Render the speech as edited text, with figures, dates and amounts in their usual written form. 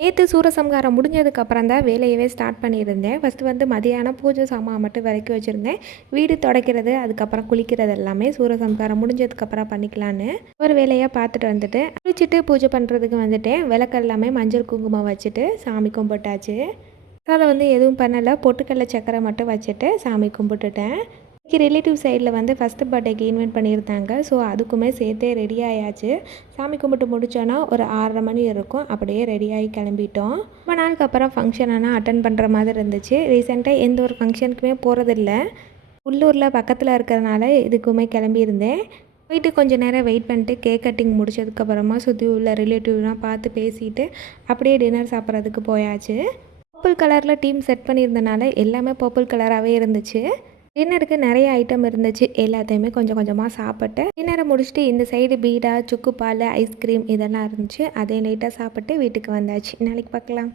நேற்று சூரசம்ஹாரம் முடிஞ்சதுக்கப்புறம் தான் வேலையவே ஸ்டார்ட் பண்ணியிருந்தேன். ஃபஸ்ட்டு வந்து மதியானம் பூஜை சாமான் மட்டும் விளக்கி வச்சுருந்தேன். வீடு துடைக்கிறது, அதுக்கப்புறம் குளிக்கிறது எல்லாமே சூரசம்ஹாரம் முடிஞ்சதுக்கப்புறம் பண்ணிக்கலான்னு ஒரு வேலையாக பார்த்துட்டு வந்துட்டு குளிச்சுட்டு பூஜை பண்ணுறதுக்கு வந்துட்டேன். விளக்கு எல்லாமே மஞ்சள் குங்குமம் வச்சுட்டு சாமி கும்பிட்டாச்சு. அதை வந்து எதுவும் பண்ணலை, பொட்டுக்கடலை சக்கரை மட்டும் வச்சுட்டு சாமி கும்பிட்டுட்டேன். ரிலேட்டிவ் சைடில் வந்து ஃபஸ்ட்டு பர்த்டேக்கு இன்வைட் பண்ணியிருந்தாங்க. ஸோ அதுக்குமே சேர்த்தே ரெடி ஆயாச்சு. சாமி கும்பிட்டு முடித்தோன்னா ஒரு 6:30 மணி இருக்கும். அப்படியே ரெடியாகி கிளம்பிட்டோம். ரொம்ப நாளுக்கு அப்புறம் ஃபங்க்ஷன் ஆனால் அட்டன் பண்ணுற மாதிரி இருந்துச்சு. ரீசெண்டாக எந்த ஒரு ஃபங்க்ஷனுக்குமே போகிறதில்ல. உள்ளூரில் பக்கத்தில் இருக்கிறனால இதுக்குமே கிளம்பியிருந்தேன். போயிட்டு கொஞ்சம் நேரம் வெயிட் பண்ணிட்டு கேக் கட்டிங் முடிச்சதுக்கப்புறமா சுற்றி உள்ள ரிலேட்டிவ்லாம் பார்த்து பேசிட்டு அப்படியே டின்னர் சாப்பிட்றதுக்கு போயாச்சு. பர்பிள் கலரில் டீம் செட் பண்ணியிருந்தனால எல்லாமே பர்பிள் கலராகவே இருந்துச்சு. டின்னருக்கு நிறைய ஐட்டம் இருந்துச்சு. எல்லாத்தையுமே கொஞ்சம் கொஞ்சமாக சாப்பிட்டு டின்னரை முடிச்சுட்டு இந்த சைடு பீடா, சுக்கு பால், ஐஸ்கிரீம் இதெல்லாம் இருந்துச்சு. அதே நைட்டாக சாப்பிட்டு வீட்டுக்கு வந்தாச்சு. நாளைக்கு பார்க்கலாம்.